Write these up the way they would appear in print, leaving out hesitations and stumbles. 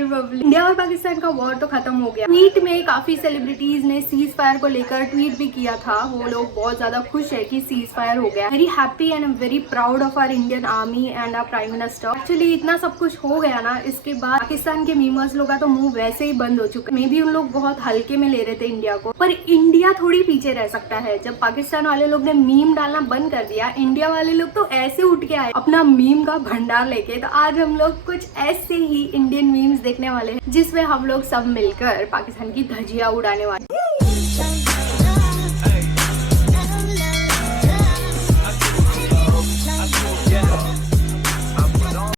Republic. India और पाकिस्तान का war तो खत्म हो गया। ट्वीट में काफी सेलिब्रिटीज ने सीज फायर को लेकर ट्वीट भी किया था। वो लोग बहुत ज्यादा खुश है कि सीज फायर हो गया। Very happy and I am very proud of our Indian army and our prime minister. Actually इतना सब कुछ हो गया ना, इसके बाद पाकिस्तान के मीमर्स लोग का तो मुंह वैसे ही बंद हो चुका है। मे बी उन लोग बहुत हल्के में ले रहे थे इंडिया को, पर इंडिया थोड़ी पीछे रह सकता है। जब पाकिस्तान वाले लोग ने मीम डालना बंद कर दिया, इंडिया वाले लोग तो ऐसे उठ के आए अपना मीम का भंडार लेके। तो आज हम लोग कुछ ऐसे ही इंडियन मीम्स देखने वाले हैं जिसमें हम लोग सब मिलकर पाकिस्तान की धज्जियां उड़ाने वाले।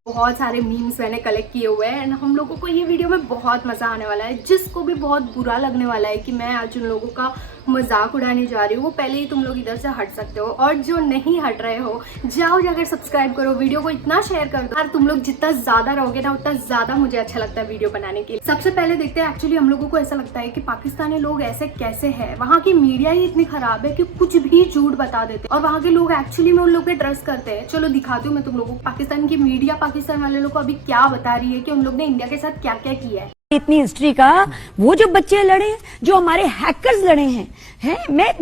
बहुत सारे मीम्स मैंने कलेक्ट किए हुए हैं एंड हम लोगों को ये वीडियो में बहुत मजा आने वाला है। जिसको भी बहुत बुरा लगने वाला है कि मैं आज उन लोगों का मजाक उड़ाने जा रही हूँ, वो पहले ही तुम लोग इधर से हट सकते हो। और जो नहीं हट रहे हो, जाओ जाकर सब्सक्राइब करो, वीडियो को इतना शेयर कर दो। यार तुम लोग जितना ज्यादा रहोगे ना, उतना ज्यादा मुझे अच्छा लगता है वीडियो बनाने के लिए। सबसे पहले देखते हैं, एक्चुअली हम लोगों को ऐसा लगता है कि पाकिस्तानी लोग ऐसे कैसे है। वहाँ की मीडिया ही इतनी खराब है कि कुछ भी झूठ बता देते और वहाँ के लोग एक्चुअली में उन लोग पे ट्रस्ट करते हैं। चलो दिखाती हूँ मैं तुम लोगों को पाकिस्तान की मीडिया पाकिस्तान वाले लोग को अभी क्या बता रही है कि उन लोग ने इंडिया के साथ क्या क्या किया है। इतनी हिस्ट्री का वो जो बच्चे लड़े, जो हमारे हैकर्स लड़े हैं मैं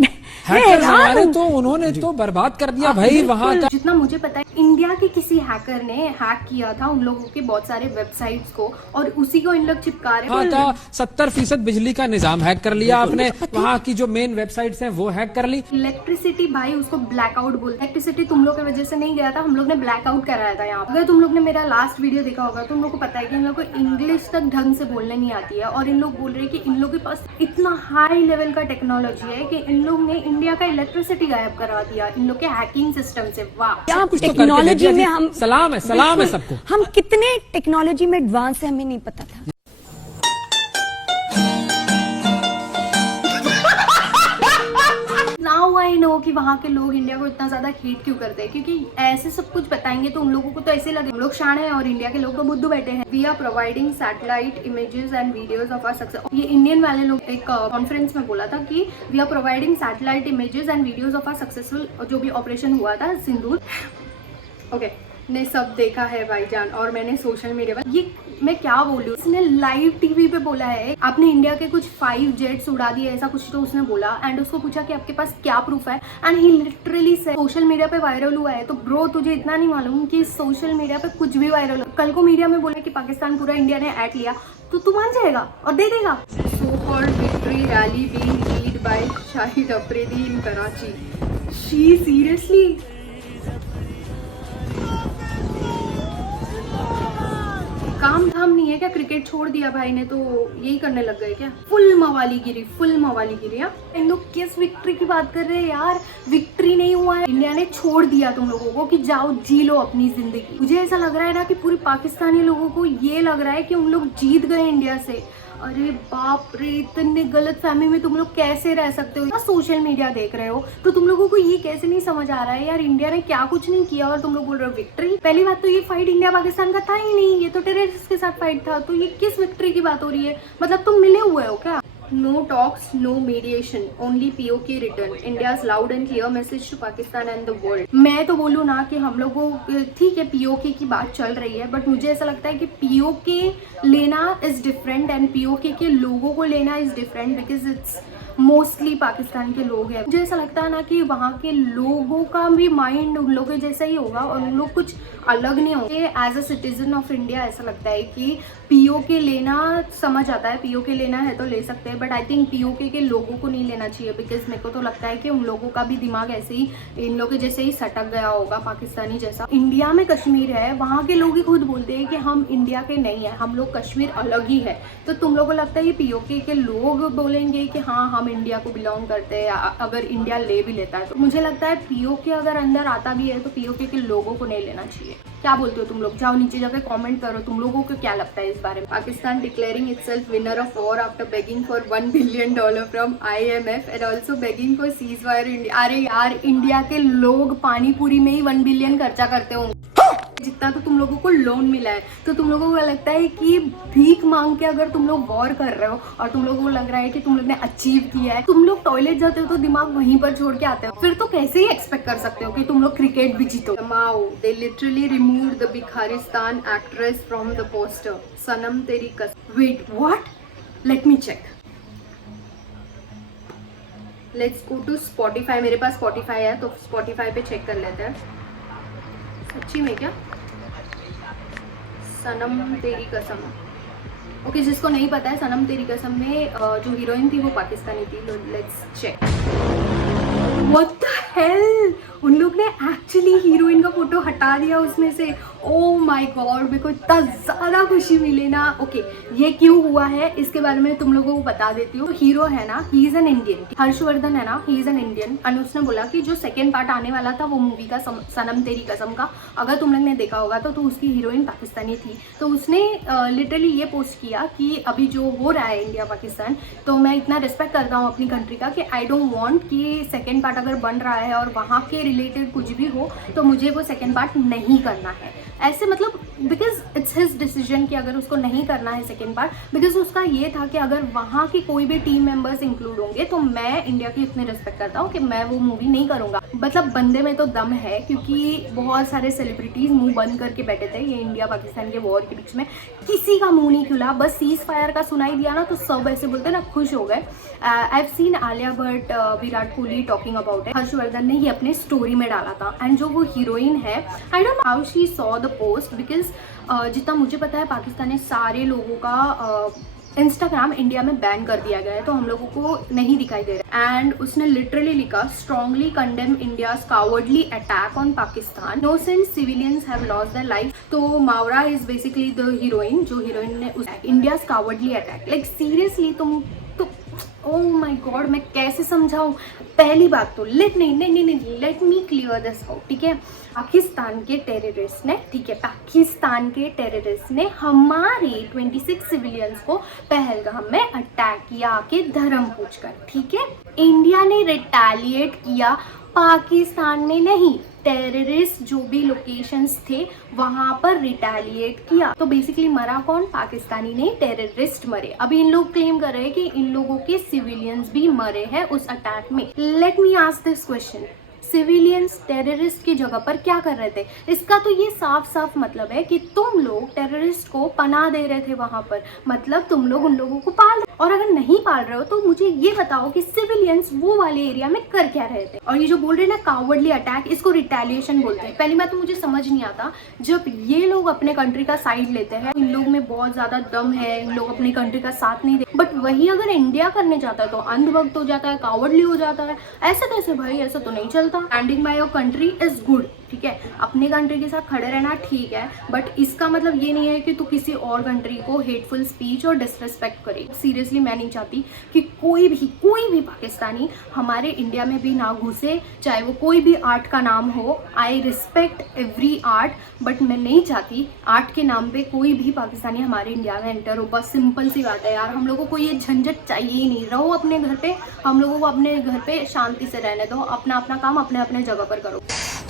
हमारे तो उन्होंने तो बर्बाद कर दिया भाई वहाँ का। जितना मुझे पता है, इंडिया के किसी हैकर ने हैक किया था उन लोगों के बहुत सारे वेबसाइट्स को और उसी को इन लोग चिपका रहे हैं। हाँ, 70% बिजली का निजाम हैक कर लिया आपने, वहाँ की जो मेन वेबसाइट्स हैं वो हैक कर ली। इलेक्ट्रिसिटी भाई उसको ब्लैकआउट बोलते हैं। इलेक्ट्रिसिटी तुम लोग की वजह से नहीं गया था, हम लोग ने ब्लैकआउट कराया था यहाँ। अगर तुम लोग ने मेरा लास्ट वीडियो देखा होगा तो तुम लोग को पता है कि इन लोग को इंग्लिश तक ढंग से बोलने नहीं आती है और इन लोग बोल रहे हैं कि इन लोग के पास इतना हाई लेवल का टेक्नोलॉजी है कि इन लोग ने इंडिया का इलेक्ट्रिसिटी गायब करा दिया इन लोग के हैकिंग सिस्टम से। वाह, टेक्नोलॉजी में हम सलाम है सबको। हम कितने टेक्नोलॉजी में एडवांस है हमें नहीं पता था। नाउ आई नो कि वहाँ के लोग इंडिया को इतना ज्यादा हेट क्यों करते हैं, क्योंकि ऐसे सब कुछ बताएंगे तो उन लोगों को तो ऐसे लगे हम लोग शाणे हैं और इंडिया के लोग तो बुद्धू बैठे हैं। We are providing satellite images and videos of our success. ये इंडियन वाले लोग एक कॉन्फ्रेंस में बोला था कि we are providing satellite images and videos of our successful जो भी ऑपरेशन हुआ था सिंदूर। ओके, ने सब देखा है भाईजान और मैंने सोशल मीडिया पर ये मैं क्या बोलूं, इसने लाइव टीवी पे बोला है आपने इंडिया के कुछ 5 जेट्स उड़ा दिए, ऐसा कुछ तो उसने बोला। एंड उसको पूछा कि आपके पास क्या प्रूफ है एंड ही लिटरली से सोशल मीडिया पे वायरल हुआ है। तो ब्रो तुझे इतना नहीं मालूम कि सोशल मीडिया पे कुछ भी वायरल हो। कल को मीडिया में बोला कि पाकिस्तान पूरा इंडिया ने ऐड लिया तो तू मान जाएगा और दे देगा। So called victory rally being lead by Shahid Afridi in Karachi. She seriously काम धाम नहीं है क्या? क्रिकेट छोड़ दिया भाई ने तो यही करने लग गए क्या? फुल मवाली गिरी। हाँ, इन लोग किस विक्ट्री की बात कर रहे हैं यार? विक्ट्री नहीं हुआ है, इंडिया ने छोड़ दिया तुम लोगों को कि जाओ जी लो अपनी जिंदगी। मुझे ऐसा लग रहा है ना कि पूरी पाकिस्तानी लोगों को ये लग रहा है कि उन लोग जीत गए इंडिया से। अरे बाप रे, इतने गलत फहमी में तुम लोग कैसे रह सकते हो? या सोशल मीडिया देख रहे हो तो तुम लोगों को ये कैसे नहीं समझ आ रहा है यार इंडिया ने क्या कुछ नहीं किया और तुम लोग बोल रहे हो विक्ट्री। पहली बात तो ये फाइट इंडिया पाकिस्तान का था ही नहीं, ये तो टेररिस्ट के साथ फाइट था। तो ये किस विक्ट्री की बात हो रही है? मतलब तुम मिले हुए हो क्या? No talks, no mediation, only POK return. India's loud and clear message to Pakistan and the world. मैं तो बोलूँ ना कि हम लोगों ठीक है POK की बात चल रही है, बट मुझे ऐसा लगता है कि POK लेना इज डिफरेंट एंड POK के लोगों को लेना is different because it's mostly Pakistan के लोग हैं। मुझे ऐसा लगता है ना कि वहाँ के लोगों का भी माइंड उन लोगों के जैसा ही होगा और उन लोग कुछ अलग नहीं होंगे। As a citizen of India ऐसा लगता है कि POK लेना समझ आता है, POK लेना है तो ले सकते हैं, बट आई थिंक POK के लोगों को नहीं लेना चाहिए बिकॉज मेरे को तो लगता है कि उन लोगों का भी दिमाग ऐसे ही इन लोगों के जैसे ही सटक गया होगा पाकिस्तानी जैसा। इंडिया में कश्मीर है, वहाँ के लोग ही खुद बोलते हैं कि हम इंडिया के नहीं है, हम लोग कश्मीर अलग ही है। तो तुम लोगों को लगता है ये POK के लोग बोलेंगे कि हाँ हम इंडिया को बिलोंग करते हैं अगर इंडिया ले भी लेता है? तो मुझे लगता है POK अगर अंदर आता भी है तो POK के लोगों को नहीं लेना चाहिए। क्या बोलते हो तुम लोग? जाओ नीचे जाकर कमेंट करो, तुम लोगों को क्या लगता है इस बारे में। Pakistan declaring itself winner of war after begging for $1 billion from IMF and also begging for ceasefire India. अरे यार इंडिया के लोग पानी पूरी में ही 1 बिलियन खर्चा करते होंगे। जितना तो तुम लोगों को लोन मिला है, तो तुम लोगों को लगता है कि भीख मांग के अगर तुम लोग वॉर कर रहे हो और तुम लोगों को लग रहा है कि तुम लोग ने अचीव किया है, तुम लोग टॉयलेट जाते हो तो दिमाग वहीं पर छोड़ के आते हो, फिर तो कैसे ही एक्सपेक्ट कर सकते हो कि तुम लोग क्रिकेट भी जीतो। माओ, दे लिटरली रिमूव्ड द भिखारिस्तान actress from the poster. Sanam Teri Kasam. Wait, what? Let me check. Let's go to Spotify. मेरे पास स्पॉटिफाई है तो स्पॉटिफाई पे चेक कर लेते हैं। सच्ची में क्या? सनम तेरी कसम। ओके, जिसको नहीं पता है, सनम तेरी कसम में जो हीरोइन थी वो पाकिस्तानी थी। Let's check. What the hell, उन लोग ने एक्चुअली हीरोइन का फोटो हटा दिया उसमें से। ओह माय गॉड, मेरे को इतना ज़्यादा खुशी मिली ना। ओके, ये क्यों हुआ है इसके बारे में तुम लोगों को बता देती हूँ। हीरो है ना, he is an Indian. Harshvardhan है ना, ही इज़ एन इंडियन। और उसने बोला कि जो सेकेंड पार्ट आने वाला था वो मूवी का, सनम तेरी कसम का, अगर तुम लोग ने देखा होगा तो उसकी हीरोइन पाकिस्तानी थी। तो उसने लिटरली ये पोस्ट किया कि अभी जो हो रहा है इंडिया पाकिस्तान, तो मैं इतना रिस्पेक्ट करता हूँ अपनी कंट्री का कि आई डोंट वांट कि सेकेंड पार्ट अगर बन रहा है और वहाँ के रिलेटेड कुछ भी हो तो मुझे वो सेकेंड पार्ट नहीं करना है। ऐसे मतलब बिकॉज इट्स हिज डिसीजन कि अगर उसको नहीं करना है सेकेंड पार्ट, बिकॉज उसका ये था कि अगर वहाँ की कोई भी टीम मेंबर्स इंक्लूड होंगे तो मैं इंडिया की इतनी रिस्पेक्ट करता हूँ कि मैं वो मूवी नहीं करूँगा। मतलब बंदे में तो दम है, क्योंकि बहुत सारे सेलिब्रिटीज़ मुंह बंद करके बैठे थे ये इंडिया पाकिस्तान के वॉर के बीच में, किसी का मुंह नहीं खुला। बस सीज फायर का सुनाई दिया ना तो सब ऐसे बोलते ना खुश हो गए। I have seen Alia Bhatt, Virat Kohli talking about it. Harshvardhan ने ही अपने स्टोरी में डाला था। एंड जो वो हीरोइन है, I don't know how she saw the post, because जितना मुझे पता है पाकिस्तान ने सारे लोगों का इंस्टाग्राम इंडिया में बैन कर दिया गया है, तो हम लोगों को नहीं दिखाई दे रहा है। एंड उसने लिटरली लिखा, strongly condemn India's cowardly attack on Pakistan, no sense civilians have lost their life. तो Mawra is basically the heroine, जो हीरोइन ने उस India's cowardly attack. Like seriously तुम तो, ओह माय गॉड, मैं कैसे समझाऊं। पहली बात तो let me clear this out, ठीक है। पाकिस्तान के टेररिस्ट ने, ठीक है, पाकिस्तान के टेररिस्ट ने हमारे 26 सिविलियंस को पहलगाम में अटैक किया आके धर्म पूछकर, ठीक है। इंडिया ने रिटेलिएट किया, पाकिस्तान ने नहीं। टेररिस्ट जो भी लोकेशंस थे वहां पर रिटेलिएट किया। तो बेसिकली मरा कौन? पाकिस्तानी नहीं, टेररिस्ट मरे। अभी इन लोग क्लेम कर रहे हैं कि इन लोगों के सिविलियंस भी मरे हैं उस अटैक में। Let me ask this question, civilians terrorist की जगह पर क्या कर रहे थे? इसका तो ये साफ साफ मतलब है कि तुम लोग टेररिस्ट को पनाह दे रहे थे वहां पर, मतलब तुम लोग उन लोगों को पाल रहे। और अगर नहीं पाल रहे हो तो मुझे ये बताओ कि सिविलियंस वो वाले एरिया में कर क्या रहे थे? और ये जो बोल रहे हैं ना कावर्डली अटैक, इसको रिटेलिएशन बोलते हैं। पहली बात तो मुझे समझ नहीं आता, जब ये लोग अपने कंट्री का साइड लेते हैं, इन लोग में बहुत ज्यादा दम है, इन लोग अपनी कंट्री का साथ नहीं दे, बट वही अगर इंडिया करने जाता है तो अंधभक्त हो जाता है, कावर्डली हो जाता है। ऐसा कैसे भाई? ऐसा तो नहीं चलता। Standing by your country is good, ठीक है, अपनी कंट्री के साथ खड़े रहना ठीक है, बट इसका मतलब ये नहीं है कि तू किसी और कंट्री को हेटफुल स्पीच और डिसरिस्पेक्ट करे। सीरियसली मैं नहीं चाहती कि कोई भी पाकिस्तानी हमारे इंडिया में भी ना घुसे, चाहे वो कोई भी आर्ट का नाम हो। I respect every art, but मैं नहीं चाहती आर्ट के नाम पे कोई भी पाकिस्तानी हमारे इंडिया में एंटर हो। बस सिंपल सी बात है यार, हम लोगों को ये झंझट चाहिए ही नहीं। रहो अपने घर पे, हम लोगों को अपने घर पे शांति से रहने दो, अपना अपना काम अपने अपने जगह पर करो।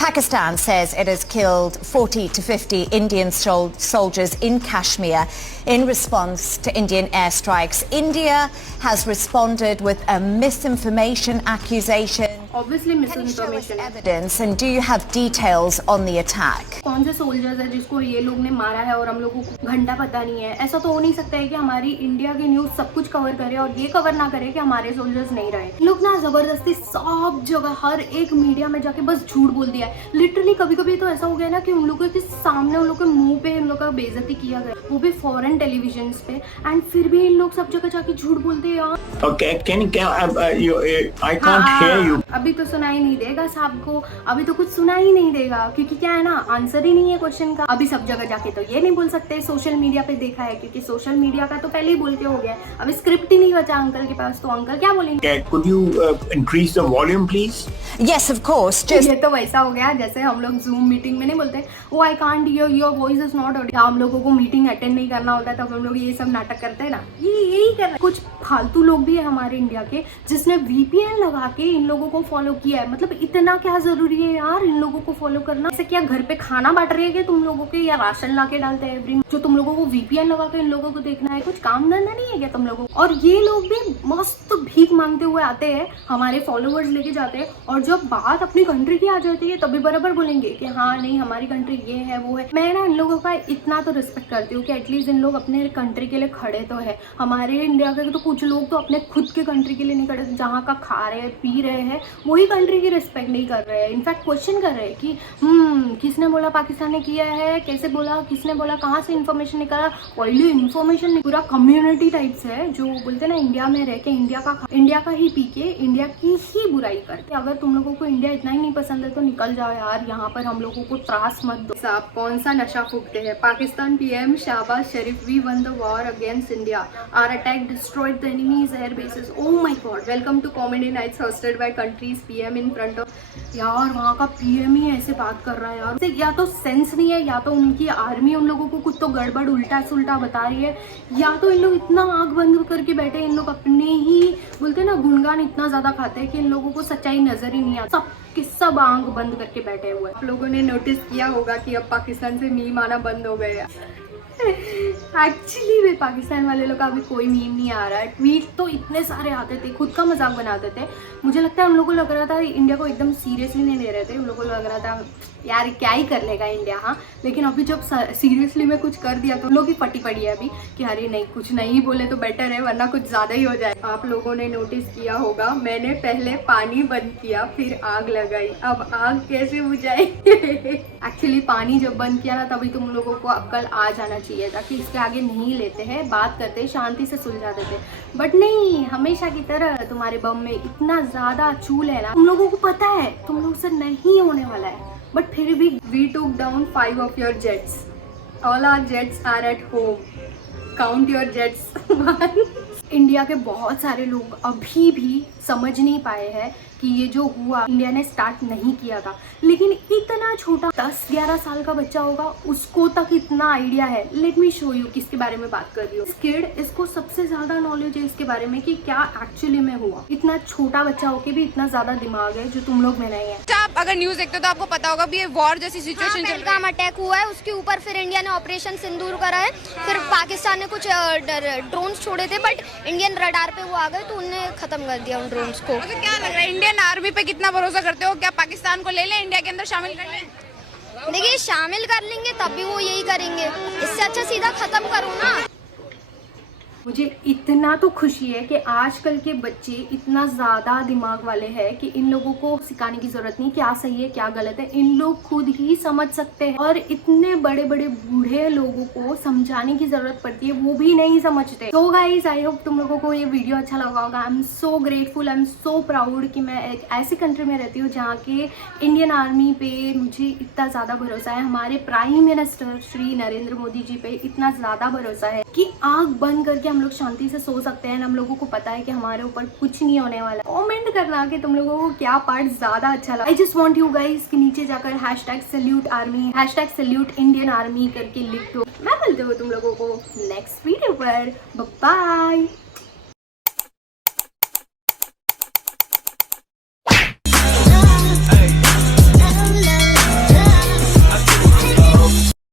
Pakistan says it has killed 40 to 50 Indian soldiers in Kashmir in response to Indian airstrikes. India has responded with a misinformation accusation. Obviously Can you show us misinformation है। evidence and do you have details on the attack? कौन से soldiers है जिसको ये लोग ने मारा है और हम लोगों को घंटा पता नहीं है? ऐसा तो हो नहीं सकता है कि हमारी इंडिया की न्यूज़ सब कुछ कवर करे और ये कवर ना करे कि हमारे सोल्जर्स नहीं रहे। लोग ना जबरदस्ती सब जगह हर एक मीडिया में जाके बस झूठ बोल दिया है। लिटरली कभी कभी तो ऐसा हो गया ना कि उन लोगों के सामने उन लोगों के मुंह पे उन लोगों का बेइज्जती किया गया, वो भी फॉरेन टेलीविजन पे, एंड फिर भी इन लोग सब जगह जाके झूठ बोलते हैं यार। Okay, I can't hear you. अभी तो सुनाई नहीं देगा साहब को, अभी तो कुछ सुना ही नहीं देगा, क्योंकि क्या है ना, आंसर ही नहीं है क्वेश्चन का। अभी सब जगह जाके तो ये नहीं बोल सकते सोशल मीडिया पे देखा है, क्योंकि सोशल मीडिया का तो पहले ही बोल के हो गया। अभी स्क्रिप्ट ही नहीं बचा अंकल के पास, तो अंकल क्या बोलेंगे? Could you increase the volume, please? Yes, of course. Just ये तो वैसा हो गया जैसे हम लोग जूम मीटिंग में नहीं बोलते, oh I can't hear your voice is not audible. हम लोगों को मीटिंग अटेंड नहीं करना होता है तब हम लोग ये सब नाटक करते हैं ना, यही कर रहे हैं। कुछ फालतू लोग भी है हमारे इंडिया के जिसने VPN लगा के इन लोगों को फॉलो किया है, मतलब इतना क्या जरूरी है यार इन लोगों को फॉलो करना। जैसे क्या घर पे खाना बांट रही है क्या तुम लोगों के, या राशन ला के डालते हैं एवरी, जो तुम लोगों को VPN लगा के इन लोगों को देखना है, कुछ काम धंधा नहीं है क्या तुम लोगों को। और ये लोग भी मस्त भीख मांगते हुए आते हैं, हमारे फॉलोवर्स लेके जाते हैं, और जब बात अपनी कंट्री की आ जाती है तभी बराबर बोलेंगे कि हाँ नहीं हमारी कंट्री ये है वो है। मैं ना इन लोगों का इतना तो रिस्पेक्ट करती हूँ कि एटलीस्ट इन लोग अपने कंट्री के लिए खड़े तो है। हमारे इंडिया के तो कुछ लोग तो अपने खुद के कंट्री के लिए नहीं खड़े, जहाँ का खा रहे हैं पी रहे हैं वही कंट्री की रिस्पेक्ट नहीं कर रहे हैं। इनफैक्ट क्वेश्चन कर रहे हैं कि किसने बोला पाकिस्तान ने किया है, कैसे बोला, किसने बोला, कहाँ से इन्फॉर्मेशन निकाला। ऑलरेडी इन्फॉर्मेशन पूरा कम्युनिटी टाइप्स है जो बोलते हैं ना इंडिया में रह के इंडिया का ही पी के इंडिया की ही बुराई करते। अगर तुम लोगों को इंडिया इतना ही नहीं पसंद है तो निकल जाओ यार, यहाँ पर हम लोगों को त्रास मत दो। साहब कौन सा नशा फूकते हैं। Pakistan PM Shehbaz Sharif, we won the war against India, our attack destroyed the enemy's air bases. Oh my god, welcome to comedy nights hosted by country's PM in front of. यार वहाँ का PM ही ऐसे बात कर रहा है यार, या तो सेंस नहीं है, या तो उनकी आर्मी उन लोगों को कुछ तो गड़बड़ उल्टा सुल्टा बता रही है, या तो इन लोग इतना आंख बंद करके बैठे, इन लोग अपने ही बोलते ना गुणगान इतना ज्यादा खाते हैं कि इन लोगों को सच्चाई नजर ही नहीं आता, सब आंख बंद करके बैठे हुए। आप लोगों ने नोटिस किया होगा कि अब पाकिस्तान से मीम आना बंद हो गया। एक्चुअली में पाकिस्तान वाले लोग का अभी कोई मीम नहीं आ रहा है। ट्वीट तो इतने सारे आते थे, खुद का मजाक बनाते थे। मुझे लगता है उन लोगों को लग रहा था इंडिया को एकदम सीरियसली नहीं ले रहे थे, उन लोगों को लग रहा था यार क्या ही कर लेगा इंडिया। हाँ लेकिन अभी जब सीरियसली में कुछ कर दिया तो लोग ही फटी पड़ी है अभी कि अरे नहीं कुछ नहीं बोले तो बेटर है वरना कुछ ज़्यादा ही हो जाए। आप लोगों ने नोटिस किया होगा मैंने पहले पानी बंद किया फिर आग लगाई, अब आग कैसे बुझाई। एक्चुअली पानी जब बंद किया ना तभी तुम लोगों को अक्ल आ जाना चाहिए था कि इसके आगे नहीं लेते हैं, बात करते शांति से सुलझा देते। बट नहीं, हमेशा की तरह तुम्हारे बम में इतना ज़्यादा चूल है ना, तुम लोगों को पता है तुम लोग से नहीं होने वाला है, बट फिर भी we took down 5 of your jets. All our jets are at home. Count your jets. India के बहुत सारे लोग अभी भी समझ नहीं पाए हैं कि ये जो हुआ इंडिया ने स्टार्ट नहीं किया था, लेकिन इतना छोटा 10-11 साल का बच्चा होगा उसको तक इतना आइडिया है। लेट मी शो यू किसके बारे में बात कर रही हूँ। किड इसको सबसे ज्यादा नॉलेज है इसके बारे में कि क्या एक्चुअली में हुआ। इतना छोटा बच्चा होके भी इतना ज्यादा दिमाग है जो तुम लोग में नहीं है। आप अगर न्यूज देखते हो तो आपको पता होगा भी ये वॉर जैसी सिचुएशन चल रही है। अटैक हुआ है उसके ऊपर, फिर इंडिया ने ऑपरेशन सिंदूर करा है, फिर पाकिस्तान ने कुछ ड्रोन्स छोड़े थे बट इंडियन रडार पे वो आ गए तो उन्होंने खत्म कर दिया उन ड्रोन्स को। तो क्या लग रहा है इंडियन आर्मी पे कितना भरोसा करते हो? क्या पाकिस्तान को ले लें, इंडिया के अंदर शामिल कर लें? देखिए शामिल कर लेंगे तब भी वो यही करेंगे, इससे अच्छा सीधा खत्म करो ना। मुझे इतना तो खुशी है कि आजकल के बच्चे इतना ज़्यादा दिमाग वाले हैं कि इन लोगों को सिखाने की ज़रूरत नहीं क्या सही है क्या गलत है, इन लोग खुद ही समझ सकते हैं। और इतने बड़े बड़े बूढ़े लोगों को समझाने की ज़रूरत पड़ती है, वो भी नहीं समझते। तो गाइस आई होप तुम लोगों को ये वीडियो अच्छा लगा होगा। I am so grateful, I am so proud कि मैं एक ऐसी कंट्री में रहती हूँ जहाँ के इंडियन आर्मी पे मुझे इतना ज़्यादा भरोसा है, हमारे प्राइम मिनिस्टर श्री नरेंद्र मोदी जी पे इतना ज़्यादा भरोसा है कि आँख बंद करके हम लोग शांति से सो सकते हैं। हम लोगों को पता है कि हमारे ऊपर कुछ नहीं होने वाला। कमेंट करना कि तुम लोगों को क्या पार्ट ज्यादा अच्छा लगा। I just want you guys कि नीचे जाकर #salute army #salute Indian Army करके लिख दो। मैं मिलते हूँ तुम लोगों को नेक्स्ट वीडियो पर। बाय।